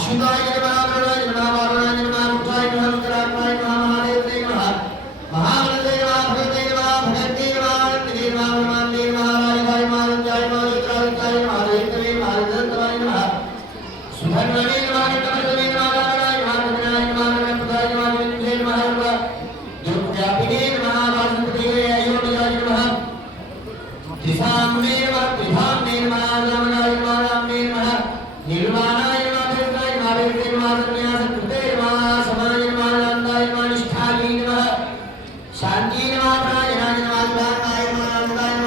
अच्युताय नमः वरुणाय नमः वारुणाय नमः रुद्राय नमः रुद्रात्माय नमः महादेवाय नमः महाबलदेवाय नमः भगवते नमः भगवते नमः नंदिने नमः ब्रह्मांडे नमः राजाय नमः रंजाय नमः रुद्राय नमः हरितवे नमः हरिदत्ताय नमः सुधन्वने नमः नमस्ते नमः नारायणाय नमः नारायणाय नमः नमस्ताय नमः विष्णुवे नमः दुर्व्यापिने नमः वासुदेवाय अयोनिजाय नमः दिशाम्ने